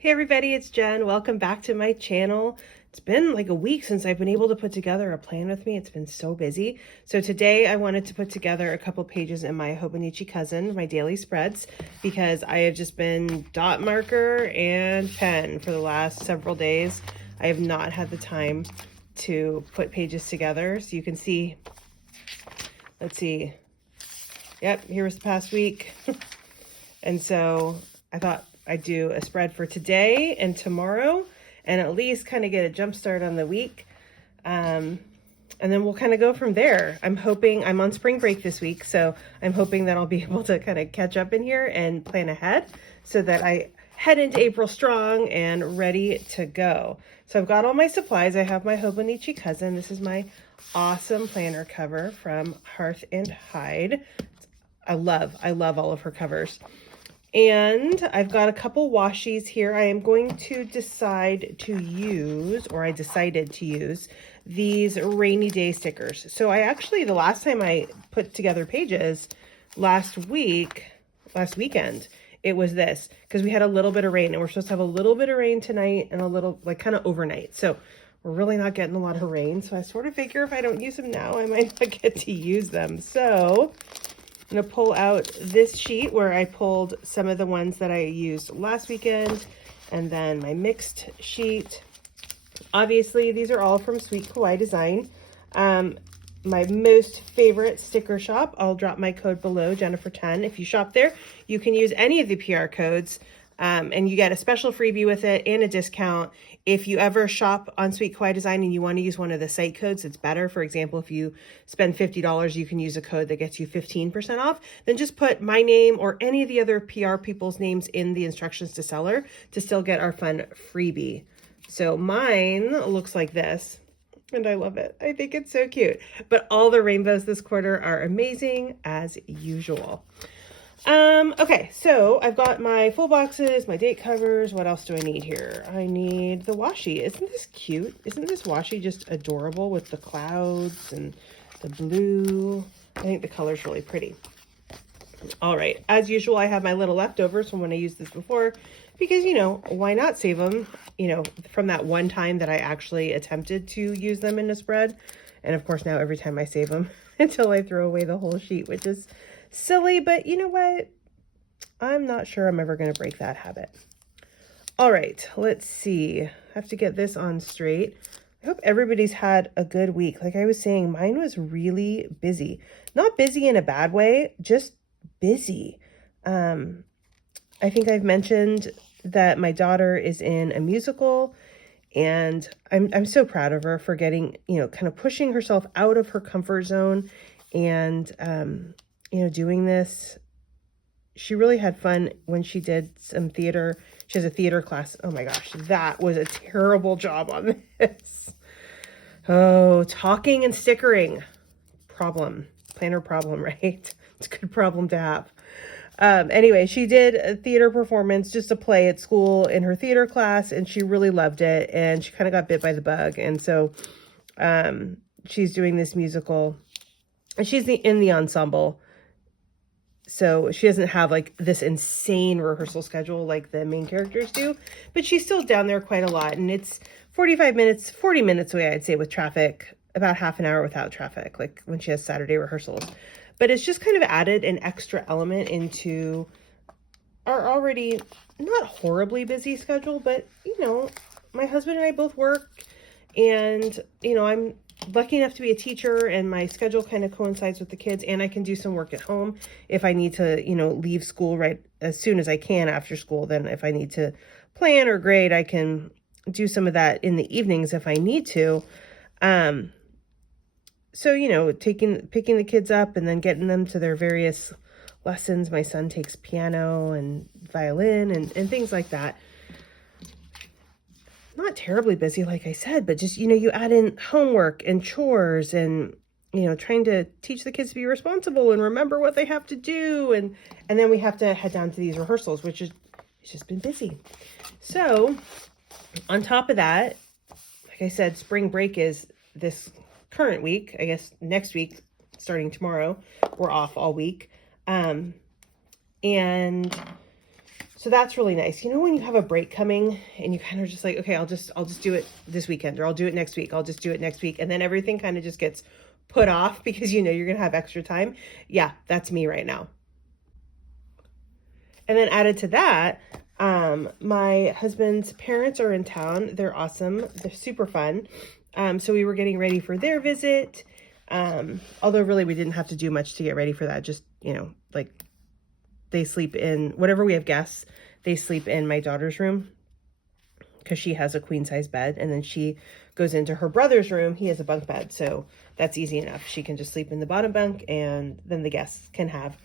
Hey everybody, it's Jen. Welcome back to my channel. It's been like a week since I've been able to put together a plan with me. It's been so busy. So today I wanted to put together a couple pages in my Hobonichi cousin, my daily spreads, because I have just been dot marker and pen for the last several days. I have not had the time to put pages together. So you can see, let's see. Yep, here was the past week. And so I thought I'd do a spread for today and tomorrow and at least kind of get a jump start on the week. And then we'll kind of go from there. I'm on spring break this week, so I'm hoping that I'll be able to kind of catch up in here and plan ahead so that I head into April strong and ready to go. So I've got all my supplies. I have my Hobonichi cousin. This is my awesome planner cover from Hearth and Hide. I love all of her covers. And I've got a couple washies here. I am going to decide to use, or I decided to use, these rainy day stickers. So I actually, the last time I put together pages last weekend, it was this, because we had a little bit of rain and we're supposed to have a little bit of rain tonight and a little, like kind of overnight. So we're really not getting a lot of rain. So I sort of figure if I don't use them now, I might not get to use them. So I'm going to pull out this sheet where I pulled some of the ones that I used last weekend, and then my mixed sheet. Obviously, these are all from Sweet Kawaii Design. My most favorite sticker shop, I'll drop my code below, Jennifer10. If you shop there, you can use any of the PR codes, and you get a special freebie with it and a discount. If you ever shop on Sweet Kawaii Design and you want to use one of the site codes, it's better. For example, if you spend $50, you can use a code that gets you 15% off. Then just put my name or any of the other PR people's names in the instructions to seller to still get our fun freebie. So mine looks like this, and I love it. I think it's so cute. But all the rainbows this quarter are amazing as usual. Okay, so I've got my full boxes, my date covers. What else do I need here? I need the washi. Isn't this cute? Isn't this washi just adorable with the clouds and the blue? I think the color's really pretty. All right, as usual, I have my little leftovers from when I used this before because, you know, why not save them, you know, from that one time that I actually attempted to use them in a spread. And of course, now every time I save them until I throw away the whole sheet, which is silly, but you know what? I'm not sure I'm ever going to break that habit. All right, let's see. I have to get this on straight. I hope everybody's had a good week. Like I was saying, mine was really busy. Not busy in a bad way, just busy. I think I've mentioned that my daughter is in a musical, and I'm so proud of her for getting, you know, kind of pushing herself out of her comfort zone and you know, doing this. She really had fun when she did some theater. She has a theater class. Oh my gosh, that was a terrible job on this. Oh, talking and stickering. Problem. Planner problem, right? It's a good problem to have. Anyway, she did a theater performance, just a play at school in her theater class, and she really loved it, and she kind of got bit by the bug. And so she's doing this musical, and she's in the ensemble. So she doesn't have like this insane rehearsal schedule like the main characters do, but she's still down there quite a lot. And it's 40 minutes away, I'd say, with traffic, about half an hour without traffic, like when she has Saturday rehearsals. But it's just kind of added an extra element into our already not horribly busy schedule, but you know, my husband and I both work, and you know, I'm lucky enough to be a teacher, and my schedule kind of coincides with the kids, and I can do some work at home if I need to, you know, leave school right as soon as I can after school. Then if I need to plan or grade, I can do some of that in the evenings if I need to. So, you know, picking the kids up and then getting them to their various lessons. My son takes piano and violin and things like that. Not terribly busy, like I said, but just, you know, you add in homework and chores and, you know, trying to teach the kids to be responsible and remember what they have to do. And then we have to head down to these rehearsals, which is, it's just been busy. So on top of that, like I said, spring break is this current week. I guess next week, starting tomorrow, we're off all week. And So that's really nice. You know, when you have a break coming and you kind of just like, okay, I'll just do it this weekend, or I'll do it next week. I'll just do it next week. And then everything kind of just gets put off because you know you're going to have extra time. Yeah, that's me right now. And then added to that, my husband's parents are in town. They're awesome. They're super fun. So we were getting ready for their visit. Although really we didn't have to do much to get ready for that. Just, you know, like they sleep in, whenever we have guests, they sleep in my daughter's room because she has a queen size bed, and then she goes into her brother's room. He has a bunk bed, so that's easy enough. She can just sleep in the bottom bunk, and then the guests can have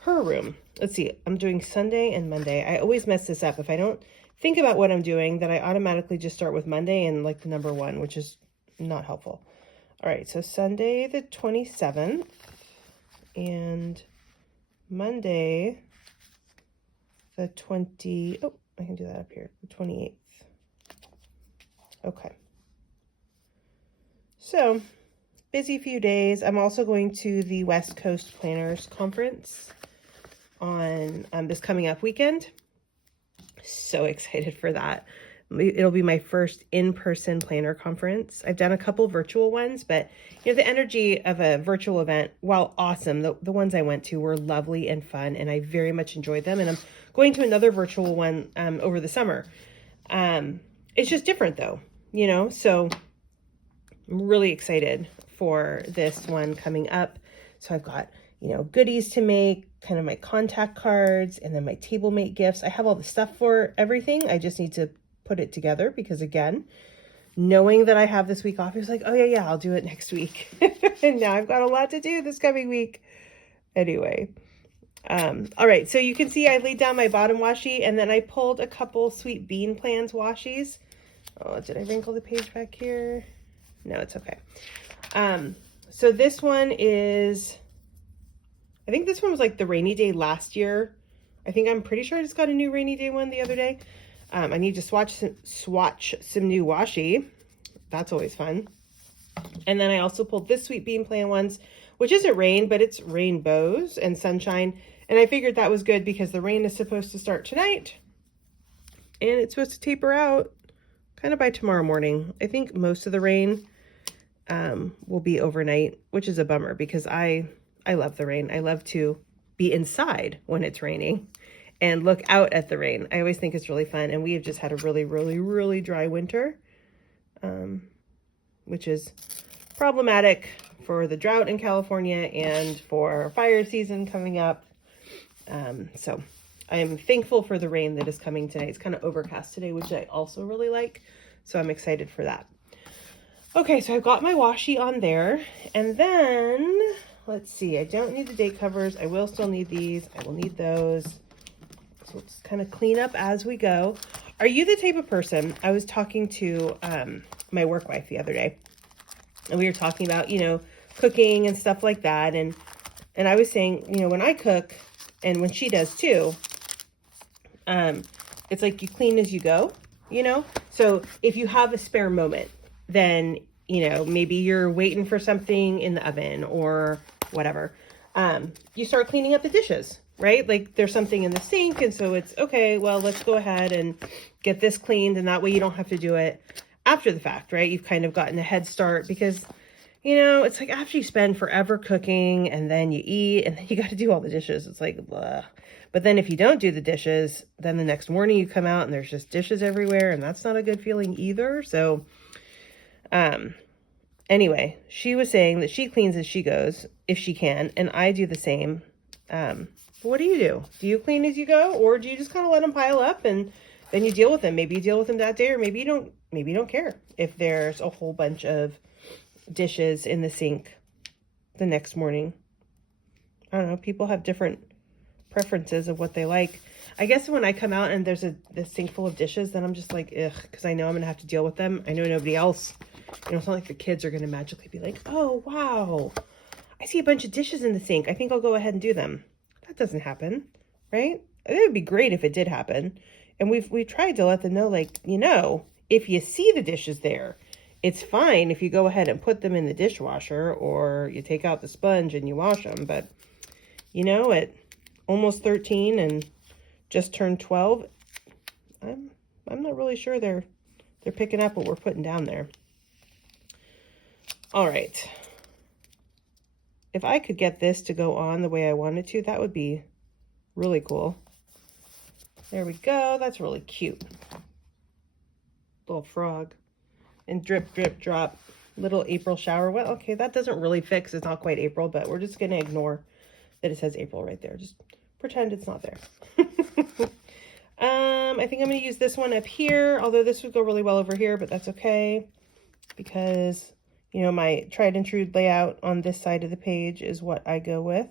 her room. Let's see, I'm doing Sunday and Monday. I always mess this up. If I don't think about what I'm doing, then I automatically just start with Monday and like the number 1, which is not helpful. All right, so Sunday the 27th and Monday the 20, oh, I can do that up here, the 28th. Okay. So, busy few days. I'm also going to the West Coast Planners Conference on this coming up weekend. So excited for that. It'll be my first in-person planner conference. I've done a couple virtual ones, but you know, the energy of a virtual event, while awesome, the ones I went to were lovely and fun, and I very much enjoyed them. And I'm going to another virtual one over the summer. It's just different though, you know, so I'm really excited for this one coming up. So I've got, you know, goodies to make, kind of my contact cards, and then my table mate gifts. I have all the stuff for everything. I just need to put it together because, again, knowing that I have this week off, I was like, oh yeah, I'll do it next week. And now I've got a lot to do this coming week. Anyway, all right, so you can see I laid down my bottom washi, and then I pulled a couple Sweet Bean Plans washies. Oh, did I wrinkle the page back here? No, it's okay. So this one is, I think this one was like the rainy day last year. I'm pretty sure I just got a new rainy day one the other day. I need to swatch some new washi. That's always fun. And then I also pulled this Sweet Bean Plan ones, which isn't rain, but it's rainbows and sunshine. And I figured that was good because the rain is supposed to start tonight. And it's supposed to taper out kind of by tomorrow morning. I think most of the rain will be overnight, which is a bummer because I love the rain. I love to be inside when it's raining and look out at the rain. I always think it's really fun. And we have just had a really, really, really dry winter, which is problematic for the drought in California and for fire season coming up. So I am thankful for the rain that is coming tonight. It's kind of overcast today, which I also really like. So I'm excited for that. Okay, so I've got my washi on there. And then, let's see, I don't need the date covers. I will still need these. I will need those. So let's kind of clean up as we go. Are you the type of person, I was talking to my work wife the other day, and we were talking about, you know, cooking and stuff like that. And I was saying, you know, when I cook and when she does too, it's like you clean as you go, you know? So if you have a spare moment, then, you know, maybe you're waiting for something in the oven or whatever. You start cleaning up the dishes, right? Like there's something in the sink. And so it's okay, well, let's go ahead and get this cleaned. And that way you don't have to do it after the fact, right? You've kind of gotten a head start because, you know, it's like after you spend forever cooking and then you eat and then you got to do all the dishes. It's like, blah. But then if you don't do the dishes, then the next morning you come out and there's just dishes everywhere, and that's not a good feeling either. So, anyway, she was saying that she cleans as she goes, if she can, and I do the same. What do you do? Do you clean as you go, or do you just kind of let them pile up and then you deal with them? Maybe you deal with them that day, or maybe you don't. Maybe you don't care if there's a whole bunch of dishes in the sink the next morning. I don't know. People have different preferences of what they like. I guess when I come out and there's this sink full of dishes, then I'm just like, ugh, because I know I'm going to have to deal with them. I know nobody else, you know, it's not like the kids are going to magically be like, oh, wow, I see a bunch of dishes in the sink. I think I'll go ahead and do them. That doesn't happen, right? It would be great if it did happen. And we've tried to let them know, like, you know, if you see the dishes there, it's fine if you go ahead and put them in the dishwasher or you take out the sponge and you wash them. But, you know, at almost 13 and just turned 12, I'm not really sure they're picking up what we're putting down there. All right. If I could get this to go on the way I wanted to, that would be really cool. There we go. That's really cute. Little frog. And drip, drip, drop. Little April shower. Well, okay, that doesn't really fix. It's not quite April, but we're just going to ignore that it says April right there. Just pretend it's not there. I think I'm going to use this one up here, although this would go really well over here, but that's okay because, you know, my tried and true layout on this side of the page is what I go with.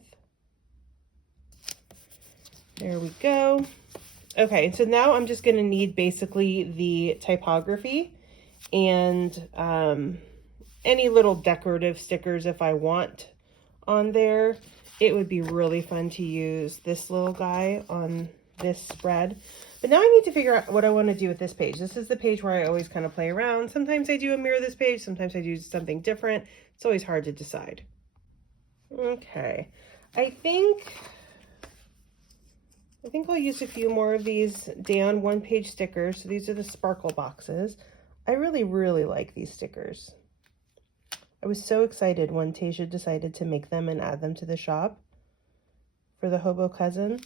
There we go. Okay, so now I'm just going to need basically the typography and any little decorative stickers if I want on there. It would be really fun to use this little guy on this spread. But now I need to figure out what I want to do with this page. This is the page where I always kind of play around. Sometimes I do a mirror this page. Sometimes I do something different. It's always hard to decide. Okay. I think I'll use a few more of these down one-page stickers. So these are the sparkle boxes. I really, really like these stickers. I was so excited when Tasia decided to make them and add them to the shop for the Hobo Cousin.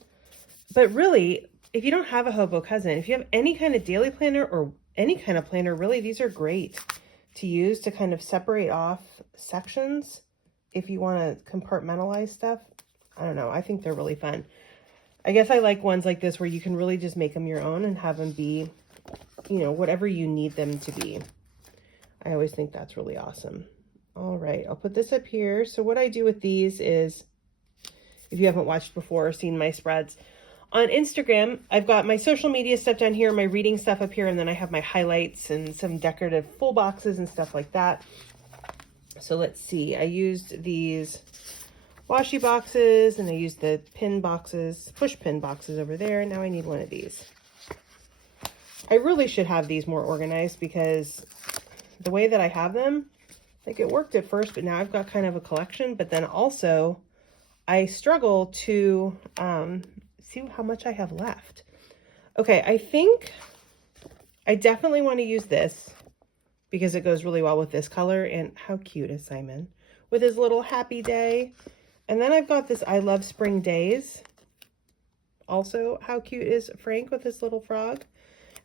But really, if you don't have a Hobo Cousin, if you have any kind of daily planner or any kind of planner, really, these are great to use to kind of separate off sections if you want to compartmentalize stuff. I don't know. I think they're really fun. I guess I like ones like this where you can really just make them your own and have them be, you know, whatever you need them to be. I always think that's really awesome. All right, I'll put this up here. So what I do with these is, if you haven't watched before or seen my spreads, on Instagram, I've got my social media stuff down here, my reading stuff up here, and then I have my highlights and some decorative full boxes and stuff like that. So let's see, I used these washi boxes and I used the pin boxes, push pin boxes over there. Now I need one of these. I really should have these more organized because the way that I have them, like it worked at first, but now I've got kind of a collection. But then also I struggle to see how much I have left. Okay, I think I definitely want to use this because it goes really well with this color. And how cute is Simon with his little happy day? And then I've got this I Love Spring Days. Also, how cute is Frank with his little frog?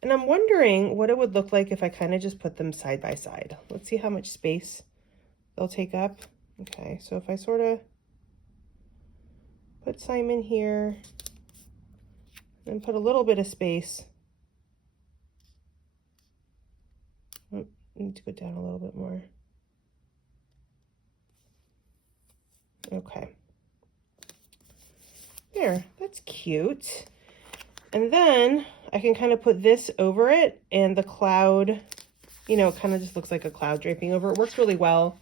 And I'm wondering what it would look like if I kind of just put them side by side. Let's see how much space they'll take up. Okay, so if I sort of put Simon here and put a little bit of space. Oh, I need to go down a little bit more. Okay. There, that's cute. And then I can kind of put this over it and the cloud, you know, it kind of just looks like a cloud draping over. It works really well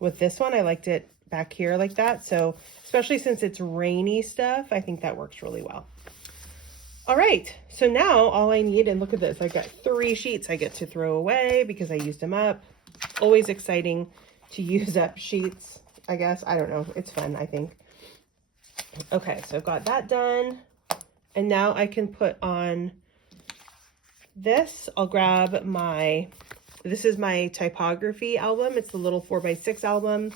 with this one. I liked it back here like that. So especially since it's rainy stuff, I think that works really well. All right, so now all I need, and look at this, I got 3 sheets I get to throw away because I used them up. Always exciting to use up sheets, I guess. I don't know, it's fun, I think. Okay, so I've got that done. And now I can put on this. I'll grab this is my typography album. It's the little 4x6 album.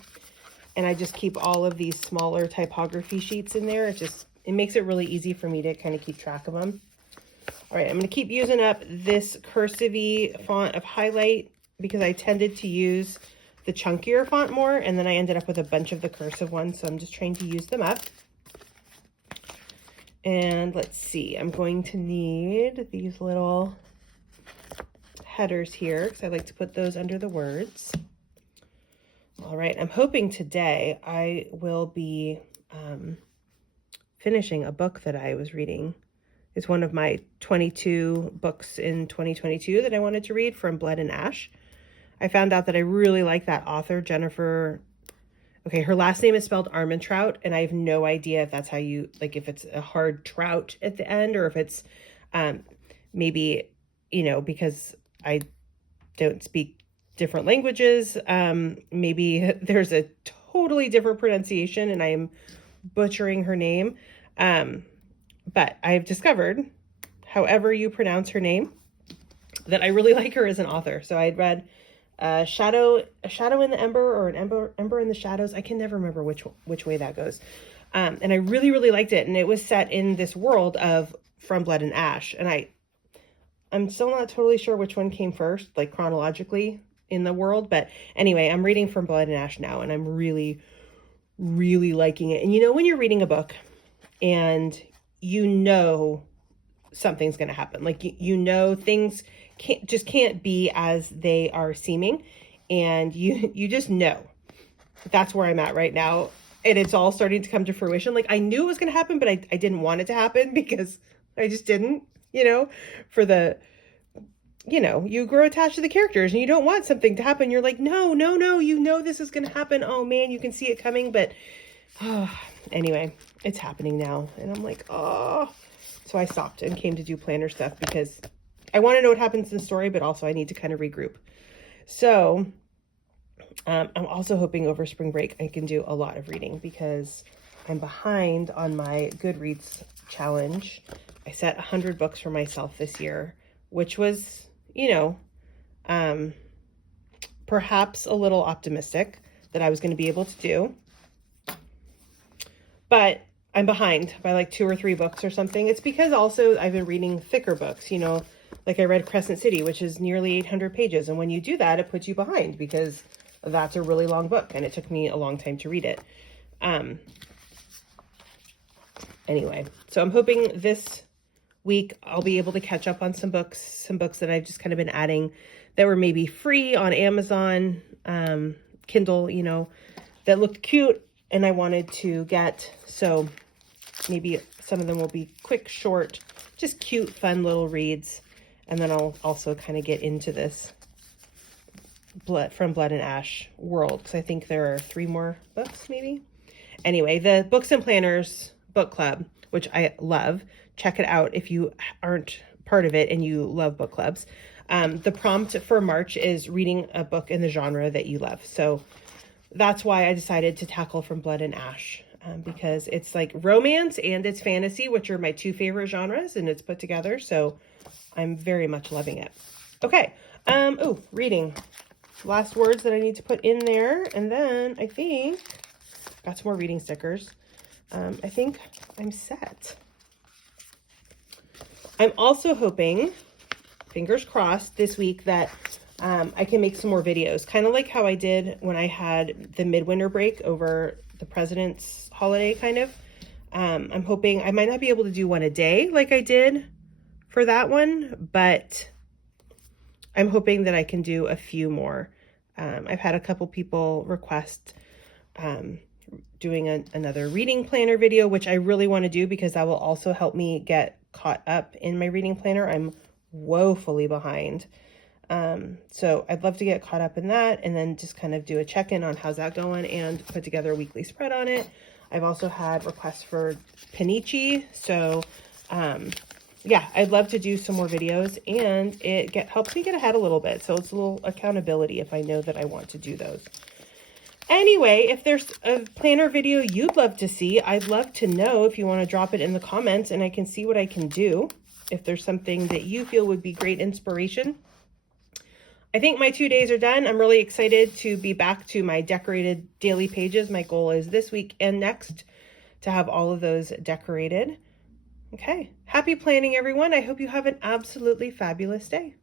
And I just keep all of these smaller typography sheets in there. It makes it really easy for me to kind of keep track of them. All right, I'm going to keep using up this cursive-y font of highlight because I tended to use the chunkier font more, and then I ended up with a bunch of the cursive ones, so I'm just trying to use them up. And let's see, I'm going to need these little headers here because I like to put those under the words. All right, I'm hoping today I will be finishing a book that I was reading. It's one of my 22 books in 2022 that I wanted to read from Blood and Ash. I found out that I really like that author, Jennifer. Okay, her last name is spelled Armentrout, and I have no idea if that's how you, like if it's a hard trout at the end or if it's maybe, you know, because I don't speak different languages, maybe there's a totally different pronunciation and I am butchering her name. But I've discovered however you pronounce her name, that I really like her as an author. So I'd read a shadow in the ember, or an ember in the shadows. I can never remember which way that goes. And I really, really liked it. And it was set in this world of From Blood and Ash. And I'm still not totally sure which one came first, like chronologically in the world. But anyway, I'm reading From Blood and Ash now, and I'm really, really liking it. And you know, when you're reading a book and you know something's going to happen, like you know things can't be as they are seeming, and you just know. That's where I'm at right now, and it's all starting to come to fruition. Like, I knew it was going to happen, but I didn't want it to happen because I just didn't, you know, for the, you know, you grow attached to the characters and you don't want something to happen. You're like, no, you know this is going to happen. Oh man, you can see it coming. But anyway, it's happening now, and I'm like, oh. So I stopped and came to do planner stuff because I want to know what happens in the story, but also I need to kind of regroup. So I'm also hoping over spring break I can do a lot of reading because I'm behind on my Goodreads challenge. I set 100 books for myself this year, which was, you know, perhaps a little optimistic that I was going to be able to do. But I'm behind by like 2 or 3 books or something. It's because also I've been reading thicker books, you know, like I read Crescent City, which is nearly 800 pages. And when you do that, it puts you behind because that's a really long book and it took me a long time to read it. Anyway, so I'm hoping this week I'll be able to catch up on some books that I've just kind of been adding that were maybe free on Amazon, Kindle, you know, that looked cute and I wanted to get. So maybe some of them will be quick, short, just cute, fun little reads. And then I'll also kind of get into this From Blood and Ash world, because I think there are 3 more books maybe. Anyway, the Books and Planners book club, which I love. Check it out if you aren't part of it and you love book clubs. The prompt for March is reading a book in the genre that you love. So that's why I decided to tackle From Blood and Ash, because it's like romance and it's fantasy, which are my 2 favorite genres, and it's put together. So I'm very much loving it. Okay. Oh, reading. Last words that I need to put in there. And then I think got some more reading stickers. I think I'm set. I'm also hoping, fingers crossed, this week that I can make some more videos, kind of like how I did when I had the midwinter break over the president's holiday, kind of. I'm hoping I might not be able to do one a day like I did for that one, but I'm hoping that I can do a few more. I've had a couple people request doing another reading planner video, which I really want to do because that will also help me get caught up in my reading planner. I'm woefully behind. So I'd love to get caught up in that and then just kind of do a check-in on how's that going and put together a weekly spread on it. I've also had requests for Panichi. So, yeah, I'd love to do some more videos, and it helps me get ahead a little bit. So it's a little accountability if I know that I want to do those. Anyway, if there's a planner video you'd love to see, I'd love to know if you want to drop it in the comments and I can see what I can do. If there's something that you feel would be great inspiration. I think my 2 days are done. I'm really excited to be back to my decorated daily pages. My goal is this week and next to have all of those decorated. Okay. Happy planning, everyone. I hope you have an absolutely fabulous day.